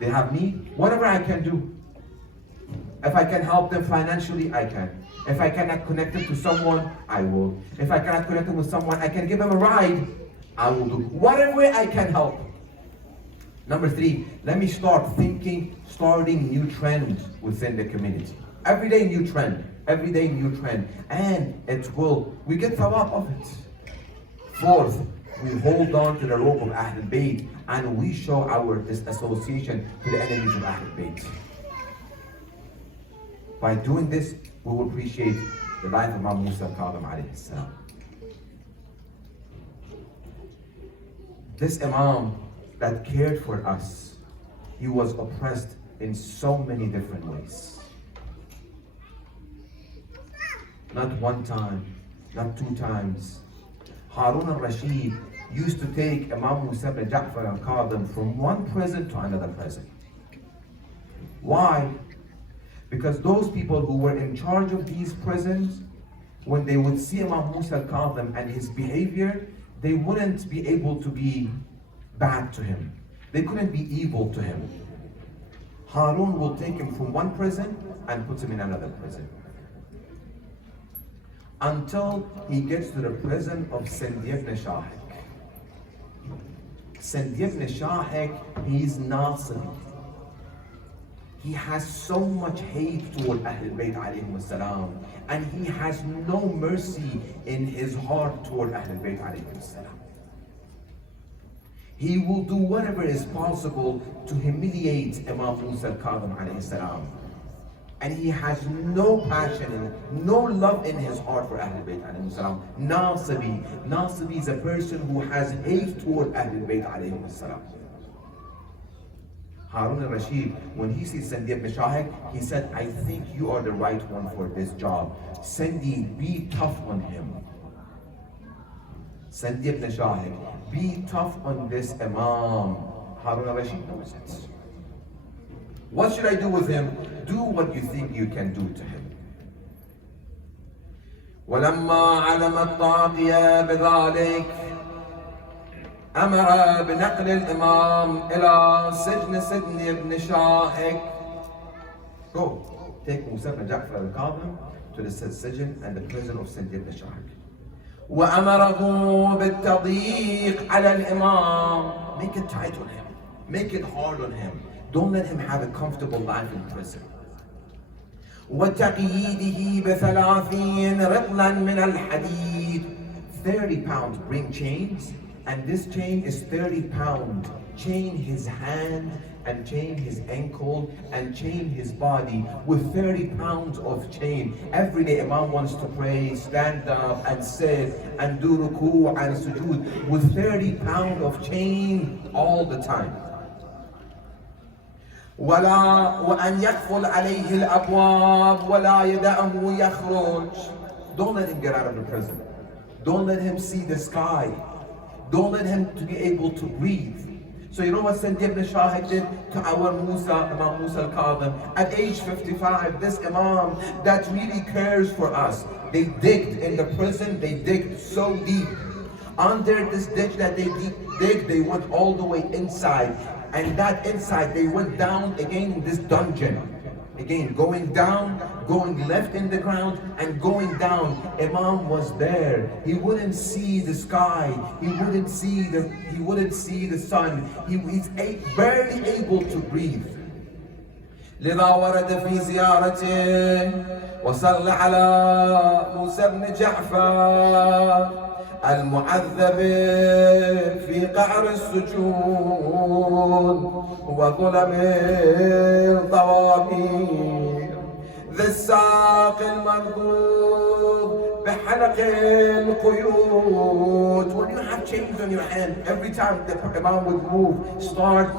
They have need, whatever I can do. If I can help them financially, I can. If I cannot connect them to someone, I will. If I cannot connect them with someone, I can give them a ride, I will do. Whatever way I can help. Number 3, let me start starting new trends within the community. Every day new trend. Every day new trend. And we get thawab of it. Fourth, we hold on to the rope of Ahl al-Bayt and we show our disassociation to the enemies of Ahl al-Bayt. By doing this, we will appreciate the life of Imam Musa al-Kadhum alayhi salam. This Imam that cared for us, he was oppressed in so many different ways. Not one time, not two times. Harun al-Rashid used to take Imam Musa ibn Ja'far al-Kadhum from one prison to another prison. Why? Because those people who were in charge of these prisons, when they would see Imam Musa al-Kadhum and his behavior, they wouldn't be able to be bad to him. They couldn't be evil to him. Harun will take him from one prison and put him in another prison, until he gets to the prison of Sindi ibn Shahik. Sindi ibn Shahik, he's Nasibi. He has so much hate toward Ahlul Bayt alayhim salam, and he has no mercy in his heart toward Ahlul Bayt alayhim salam. He will do whatever is possible to humiliate Imam Musa al-Kadhum alayhi salam. And he has no passion and no love in his heart for Ahlul Bayt alayhim salam. Nasibi. Nasibi is a person who has hate toward Ahlul Bayt alayhim salam. Harun al-Rashid, when he sees Sindi ibn Shahik, he said, I think you are the right one for this job. Sindi, be tough on him. Sindi ibn Shahik, be tough on this Imam. Harun al-Rashid knows it. What should I do with him? Do what you think you can do to him. ولما علم الطاغية بذلك أمر بنقل الإمام إلى سجن سندي بن شاهك. Go, take Musa ibn Ja'far al-Kadhum to the Sijin and the prison of Sindi ibn Shahik. وأمره بالتضييق على الإمام. Make it tight on him. Make it hard on him. Don't let him have a comfortable life in prison. وتقييده ب30 رطلا من الحديد. 30 pounds, bring chains. And this chain is 30 pounds. Chain his hand and chain his ankle and chain his body with 30 pounds of chain. Every day Imam wants to pray, stand up and sit and do ruku and sujood with 30 pounds of chain all the time. وأن يقفل عليه الأبواب ولا يدعه يخرج. Don't let him get out of the prison. Don't let him see the sky. Don't let him to be able to breathe. So you know what Sindi ibn Shahik did to our Imam Musa al-Kadhum? At age 55, this Imam that really cares for us, they digged in the prison, they digged so deep. Under this ditch that they dig, they went all the way inside. And that inside, they went down again in this dungeon. Again, going down, going left in the ground, and going down. Imam was there. He wouldn't see the sky. He wouldn't see the sun. He's barely able to breathe. لذا ورد في زيارته وصلى على موسى بن جعفر المعذب في قعر السجون وظلم الطوابير ذي الساق المربوط بحلق القيود. When you have chains on your hand, every time the Imam would move, start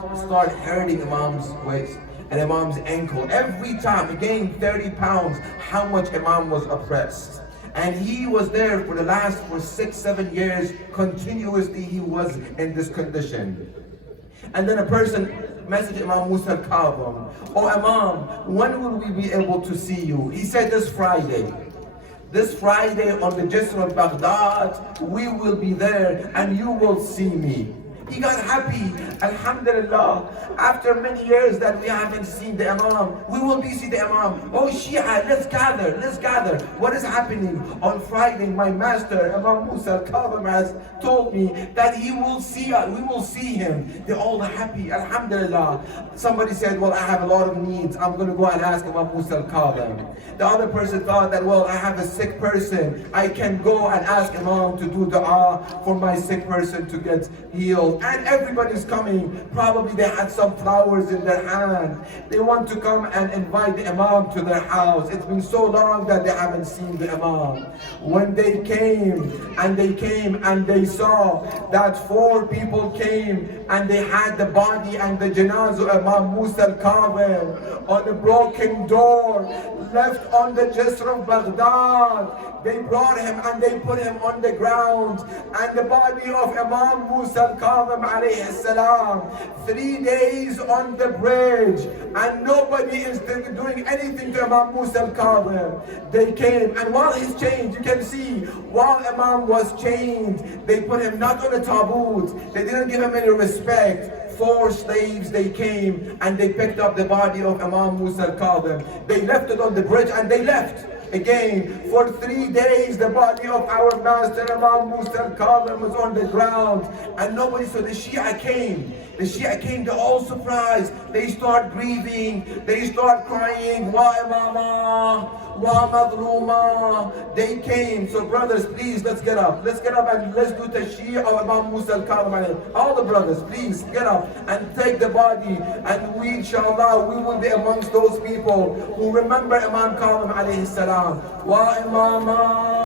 hurting Imam's waist and Imam's ankle. Every time, again 30 pounds, how much Imam was oppressed. And he was there for 6-7 years, continuously he was in this condition. And then a person messaged Imam Musa al-Kadhum, "Oh Imam, when will we be able to see you?" He said, this Friday on the Jisr of Baghdad, we will be there and you will see me. He got happy. Alhamdulillah. After many years that we haven't seen the Imam, we will be see the Imam. Oh Shia, let's gather, let's gather. What is happening? On Friday, my master, Imam Musa Al-Kadhum, has told me that he will see us, we will see him. They're all happy. Alhamdulillah. Somebody said, well, I have a lot of needs. I'm going to go and ask Imam Musa Al-Kadhum. The other person thought that, well, I have a sick person. I can go and ask Imam to do dua for my sick person to get healed. And everybody's coming. Probably they had some flowers in their hand. They want to come and invite the Imam to their house. It's been so long that they haven't seen the Imam. When they came and they saw that 4 people came and they had the body and the janazah of Imam Musa Al-Kadhum on a broken door, left on the Jisr of Baghdad. They brought him and they put him on the ground, and the body of Imam Musa Al-Kadhum alayhi salam, 3 days on the bridge, and nobody is doing anything to Imam Musa Al-Kadhum. They came, and while he's chained, you can see, while Imam was chained, they put him not on a taboot, they didn't give him any respect. 4 slaves, they came and they picked up the body of Imam Musa Al-Kadhum. They left it on the bridge and they left. Again, for 3 days, the body of our master Imam Musa Al-Kadhum was on the ground, and nobody. So the Shia came. The Shia came. They're all surprised. They start grieving. They start crying. Wa Imama, wa Madluma. They came. So brothers, please, let's get up. Let's get up and let's do Tashiyya of Imam Musa Al-Kadhum. All the brothers, please get up and take the body. And we, inshallah, we will be amongst those people who remember Imam Kadhum alayhi salam. Wa Imama.